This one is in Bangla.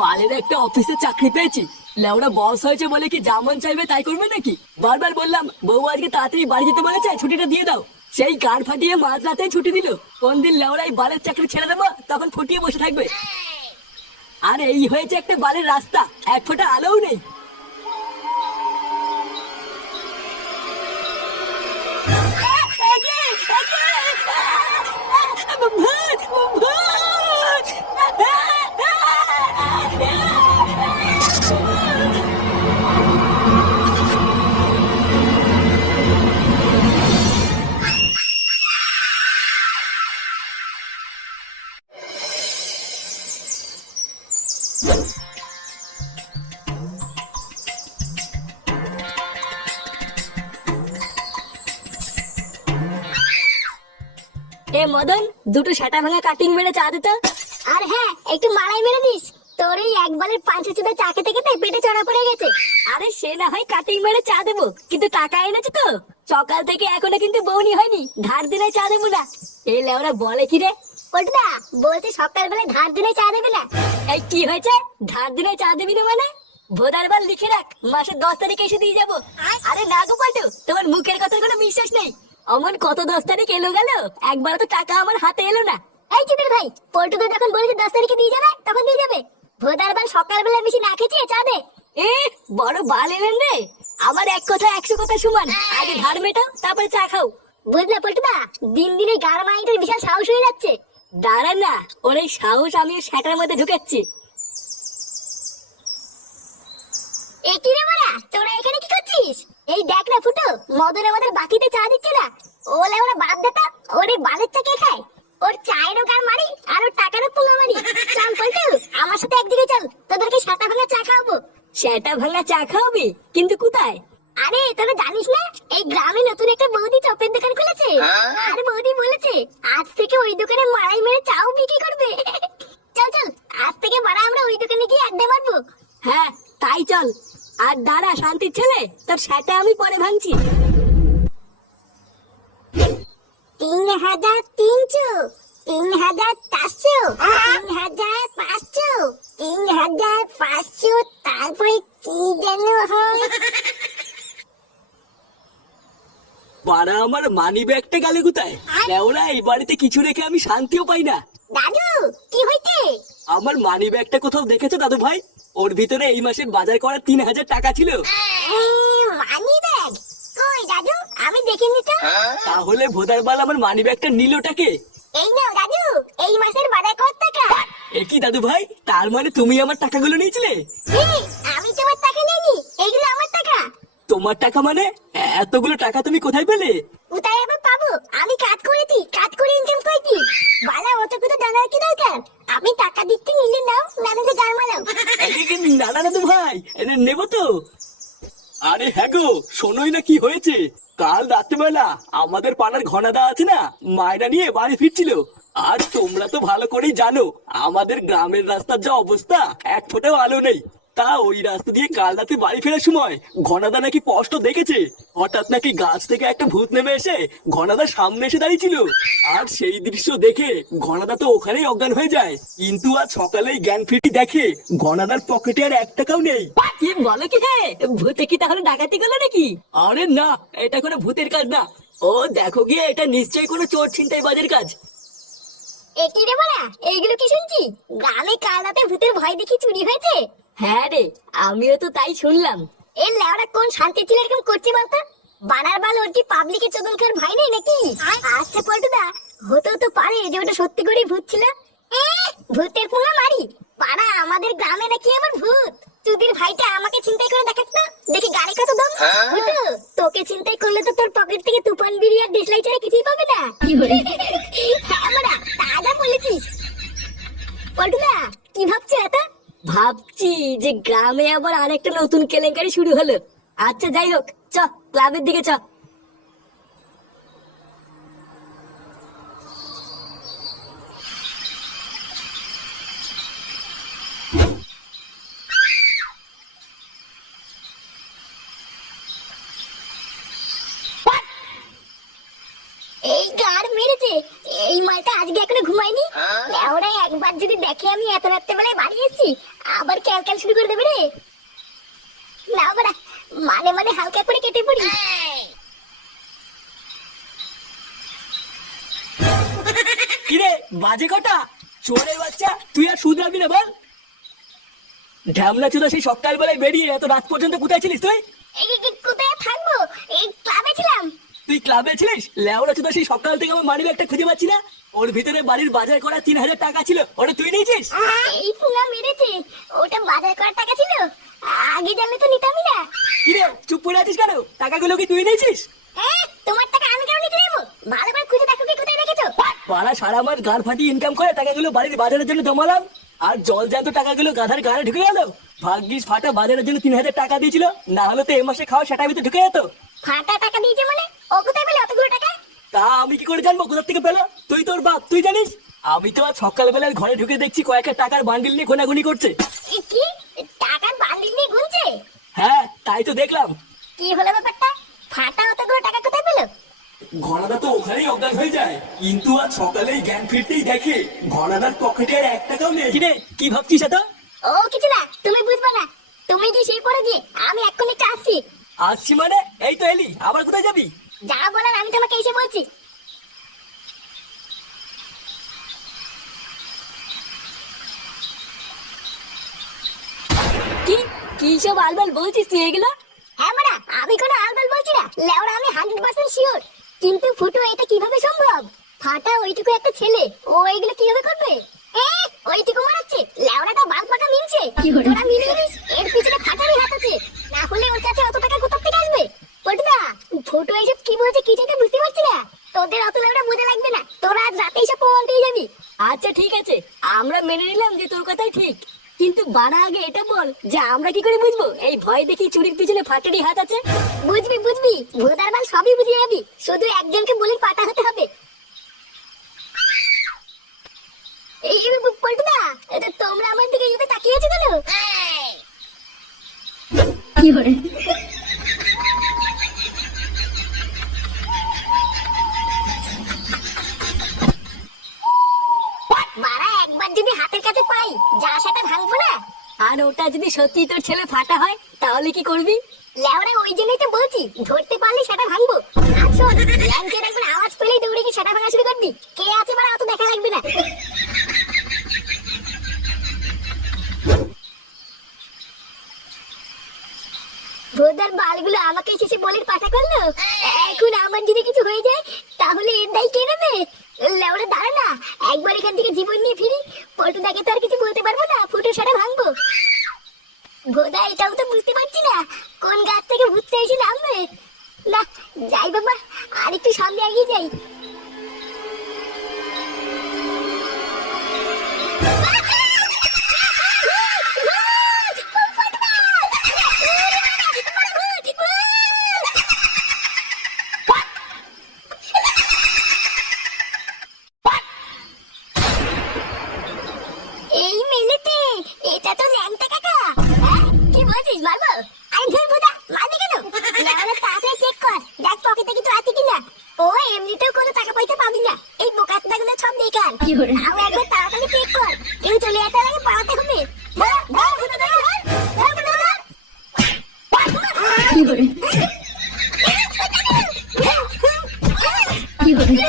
বালের একটা অফিসে চাকরি পেয়েছি। লেওরা বস হয়েছে বলে কি যেমন চাইবে তাই করবে নাকি? বারবার বললাম বউ আজকে তাড়াতাড়ি বাড়ি যেতে বলেছে, ছুটিটা দিয়ে দাও। সেই গাড় ফাটিয়ে মাঝ রাতেই ছুটি দিল। কোন দিন লেওরা এই বালের চাকরি ছেড়ে দেবো তখন ফুটিয়ে বসে থাকবে। আর এই হয়েছে একটা বালের রাস্তা, এক ফোঁটা আলোও নেই। ভূত, ভূত! এ মদন, দুটো সেটা ভাঙা কাটিং মেরে চা দিত। আর হ্যাঁ, একটু মালাই মেরে দিস। তোর এই একবারের পাঁচশো চুদা চা খেতে খেতে পেটে চড়া পড়ে গেছে। আরে সে না হয় কাটিং মেরে চা দেবো, কিন্তু টাকা এনেছে তো। সকাল থেকে এখনো কিন্তু বউনি হয়নি, ধার দিনে চা দেবো না। এই লেওরা বলে কি রে? ওটা বলছে সকালবেলায় ধার দিনে চা দেবে না। এই কি হয়েছে? ধার দিনে চা দিবি না মানে? ভোদার বার লিখে রাখ, মাসের 10 তারিখে এসে দিয়ে যাবো। আরে না গো পল্টু, তোমার মুখের কথার কোনো বিশ্বাস নেই। অমন কত 10 তারিখ এলো গেল, একবার তো টাকা আমার হাতে এলো না। এই চিতের ভাই, পল্টু তো যখন বলেছে 10 তারিখে দিয়ে যাবে তখন দিয়ে যাবে। ভোদার বার সকালবেলা বেশি না খেয়েছি চা দে। এ বড় বাল এলেন রে। আমার এক কথা 100 কথা সমান। আগে ধার মেটাও, তারপরে চা খাও। বুঝলে পল্টুদা, দিন দিন এই গাড় মাইটার বিশাল সাহস হয়ে যাচ্ছে। দাঁড়া না, ওর এই সাহস আমি সেটার মধ্যে ঢুকাচ্ছি। এ কি রে মারা, তোরা এখানে কি করছিস? এই দেখ না ফুটো, মদন আমাদের বাকিতে চা দিচ্ছে না। ওলে ওরা বাদ দেতা, ওরে বালের চা কে খায়? ওর চায়েরও গার মারি আর ওর টাকারও পোঙা মারি। চল পল্টু, আমার সাথে একদিকে চল, তোদেরকে সেটা ভাঙা চা খাওয়াবো। সেটা ভাঙা চা খাওয়াবি? কিন্তু কোথায়? আরে তোরা জানিস না, এই গ্রামে নতুন একটা বৌদি চপের দোকান খুলেছে। আর বৌদি বলেছে আজ থেকে ওই দোকানে মারাই মেরে চাও বিক্রি করবে। চল চল, আজ থেকে মারা আমরা ওই দোকানে গিয়ে আড্ডা মারবো। হ্যাঁ তাই চল। আর দাঁড়া শান্তির ছেলে, তোর সেটা আমি পরে ভাঙছি। 3300, 3400, 3500, 3500, তারপরে কি যেন হয়। বাড়া আমার মানি ব্যাগটা গেলে কোথায়? লেওরা এই বাড়িতে কিছু রেখে আমি শান্তিও পাই না। দাদু কি হইছে? আমার মানি ব্যাগটা কোথাও দেখেছো দাদু ভাই? ওর ভিতরে এই মাসের বাজার করা 3000 টাকা ছিল। মানি ব্যাগ কই দাদু? আমি দেখিনি তো। তাহলে ভোদার বাল আমার মানি ব্যাগটা নিলটাকে? এই নাও দাদু, এই মাসের বাজার কত টাকা? একই দাদু ভাই, তার মানে তুমি আমার টাকাগুলো নিয়েছিলে? আমি তোমার টাকা নেইনি, এগুলো আমার টাকা। তোমার টাকা মানে? এতগুলো টাকা তুমি কোথায় পেলে? কোথায় আবার পাবো? আমি কাজ করেছি, কাজ করে ইনকাম করেছি। বালা অত কথা জানার কি দরকার? আমি টাকা দিতে নিলে নাও, নানাকে গাল মারাও। না না দাদু ভাই, নেবো তো। আরে হ্যাঁ গো, শোনোই না কি হয়েছে। কাল রাত্রেবেলা আমাদের পাড়ার ঘনাদা আছে না, মায়না নিয়ে বাড়ি ফিরছিল। আর তোমরা তো ভালো করেই জানো আমাদের গ্রামের রাস্তার যা অবস্থা, এক ফোঁটাও আলো নেই। তা ওই রাস্তা দিয়ে কাল রাতে বাড়ি ফেরার সময় ঘনাদা নাকি স্পষ্ট দেখেছে হঠাৎ নাকি গাছ থেকে একটা ভূত নেমে এসে ঘনাদার সামনে এসে দাঁড়িয়েছিল। আর সেই দৃশ্য দেখে ঘনাদা তো ওখানেই অজ্ঞান হয়ে যায়। কিন্তু আজ সকালেই জ্ঞান ফিরতি দেখে ঘনাদার পকেটে আর 1 টাকাও নেই। কি বলো কি? হ্যাঁ, ভূতে কি তাহলে ডাকাতি করলো নাকি? আরে না, এটা কোনো ভূতের কাজ না। ও দেখো গিয়ে, এটা নিশ্চয়ই কোনো চোর ছিনতাই বাজের কাজ। একই রে বলা, এইগুলো কি শুনছি? গ্রামে কাল রাতে ভূতের ভয় দেখি চুরি হয়েছে। হ্যাঁ রে, আমিও তো তাই শুনলাম। এই লেওরা কোন শান্তি ছিল এরকম করছে বলতো? বানার বাল ওর কি পাবলিকে চোদন খাওয়ার ভয় নেই নাকি? আচ্ছা পল্টুদা, হতেও তো পারে যে ওটা সত্যি করেই ভূত ছিল। ভূতের পোঙা মারি? পাড়া আমাদের গ্রামে নাকি আবার ভূত? চুদির ভাইটা আমাকে চিন্তাই করে দেখাত না, দেখি গাড়ি কত দম। ভূতু, তোকে চিন্তাই করলে তো তোর পকেট থেকে তুফান বিড়ি আর দেশলাই ছাড়া কিছুই পাবে না। হ্যাঁ আমরা দাদা বলেছিস। পল্টুদা কি ভাবছো এত? ভাবছি যে গ্রামে আবার আরেকটা নতুন কেলেঙ্কারি শুরু হলো। আচ্ছা যাই হোক, চ ক্লাবের দিকে চ। এই গার মেরেছে, এই মালটা আজকে এখনো ঘুমায়নি। ওরা একবার যদি দেখে আমি এত রাত্রে বেলায় বাড়ি এসেছি, আবার কেলাকেল শুরু করে দেবে রে। না বাড়া, মানে মানে হালকা করে কেটে পড়ি। কিরে বাজে কটা? চোরের বাচ্চা, তুই আর শুধরাবি না বল। ঢ্যামলা চুদা সেই সকালবেলায় বেরিয়ে এত রাত পর্যন্ত কোথায় ছিলিস তুই? কোথায় থাকবো, এই ক্লাবে ছিলাম। তুই ক্লাবে ছিলিস? লেওড়া চুদা সেই সকাল থেকে আমার মানি ব্যাগটা খুঁজে পাচ্ছি না। ওর ভিতরে বাড়ির বাজার করা 3000 টাকা ছিল, ওটা তুই নিয়েছিস? এই পুঙ্গা মেরেছে, ওটা বাজার করার টাকা ছিল। আগে জানলে তো নিতামই না। কিরে চুপ করে আছিস কেন? টাকাগুলো কি তুই নিয়েছিস? হ্যাঁ, তোমার টাকা আমি কেন নিতে যাবো? ভালো করে খুঁজে দেখো কি কোথায় রেখেছো। পাড়া সারা মাস গাড় ফাটিয়ে ইনকাম করে টাকাগুলো বাড়ির বাজারের জন্য জমালাম, আর জল জ্যান্ত টাকাগুলো গাধার গাড়ে ঢুকে গেল। ভাগ্যিস ফাটা বাজারের জন্য 3000 টাকা দিয়েছিল, না হলে তো এই মাসে খাওয়া সেটার ভিতরে ঢুকে যেত। ফাটা টাকা দিয়েছে মানে? ও কোথায় পেলে অতগুলো টাকা? তা আমি কি করে জানবো কোথা থেকে পেলো? তুই তোর বাপ, তুই জানিস? আমি তো আজ সকালবেলার ঘরে ঢুকে দেখছি কয়েকটা টাকার বান্ডিল নিয়ে ঘোনাঘুনি করছে। কি টাকার বান্ডিল নিয়ে ঘুরছে? হ্যাঁ তাই তো দেখলাম। কি হলো ব্যাপারটা? ফাটা অতগুলো টাকা কোথায় পেলো? ঘনাদা তো ওখানেই অজ্ঞান হয়ে যায়, কিন্তু আজ সকালেই জ্ঞান ফিরতেই দেখে ঘনাদার পকেটে আর 1 টাকাও নেই। কিরে কি ভাবছিস এত? ও কিছু না, তুমি বুঝবে না। তুমি কি সেই পড়ে দিয়ে আমি এক্ষুনি একটু আসছি। আসছি মানে? এই তো এলি, আবার কোথায় যাবি? যা বলার আমি তোমাকে এসে বলছি। কি কি সব আলবাল বলছিস তুই এগুলো? হ্যাঁ মারা, আমি কোনো আলবাল বলছি না, লেওরা আমি 100% শিওর। কিন্তু ফুটো এটা কিভাবে সম্ভব? ফাটা ওইটুকু একটা ছেলে, ও এগুলো কিভাবে করবে? ওইটুকু মারাচ্ছে, লেওরাটা বাল পাকা মিলছে। তোরা মিলে নিস, এর পিছনে ফাটারই হাত আছে। না হলে ওর কাছে অত টাকা কোথা থেকে আসবে? পটুদা, ফুটো এইসব কি বলছে কিছুতে বুঝতে পারছি না। তোদের অত লেওরা বোঝা লাগবে না, তোরা আজ রাতে এইসব প্রমাণ পেয়ে যাবি। আচ্ছা ঠিক আছে, আমরা মেনে নিলাম যে তোর কথাই ঠিক, কিন্তু বাড়া আগে এটা বল যে আমরা কি করে বুঝবো এই ভয় দেখি চুরির পিছনে ফাটারই হাত আছে? বুঝবি বুঝবি, ভোদার বাল সবই বুঝে যাবি, শুধু একজনকে বলে পাটা হতে হবে। এই পল্টুদা, এটা তোমরা আমার দিকে এইভাবে তাকিয়ে আছো কেন? কি করে? বাড়া একবার যদি হাতের কাছে পাই, যা সেটা ভাঙবো না। আর ওটা যদি সত্যি তোর ছেলে ফাটা হয় তাহলে কি করবি? লেওরা ওই জন্যই তো বলছি, ধরতে পারলে সেটা ভাঙবো। আর শোন, ল্যাংচের একবার আওয়াজ পেলেই দৌড়ে গিয়ে সেটা ভাঙা শুরু করবি। কে আছে বাড়া অত দেখা লাগবে না। ভোদার বালগুলো আমাকে শেষে বলে পাঠা করলো। এখন আমার যদি কিছু হয়ে যায় তাহলে এর দায় কে নেবে? লেওরা দাঁড়া না, একবার এখান থেকে জীবন নিয়ে ফিরি। পল্টুদাকে তো আর কিছু বলতে পারবো না, ফুটো সেটা ভাঙবো। ভোদা এটাও তো বুঝতে পারছি না কোন গাছ থেকে ভূতটা এসে নামবে। না, যাই বাবা, আর একটু সামনে এগিয়ে যাই। এই মিনিটে এটা তো ল্যাংটা কাকা। হ্যাঁ, কি বলছিস মারবো? আরে ধুর ভোদা, মারবি কেন? লেওরা তাড়াতাড়ি চেক কর, দেখ পকেটে কিছু আছে কিনা। ও এমনিতেও কোনো টাকা পয়সা পাবি না, এই বোকাচোদাগুলো সব বেকার। তাও একবার তাড়াতাড়ি চেক কর, কেউ চলে আসার আগে পালাতে হবে। ধর, ধর, ভোদা, ধর, ধর, ধর, ভোদা, ধর। কি করে? কি করে?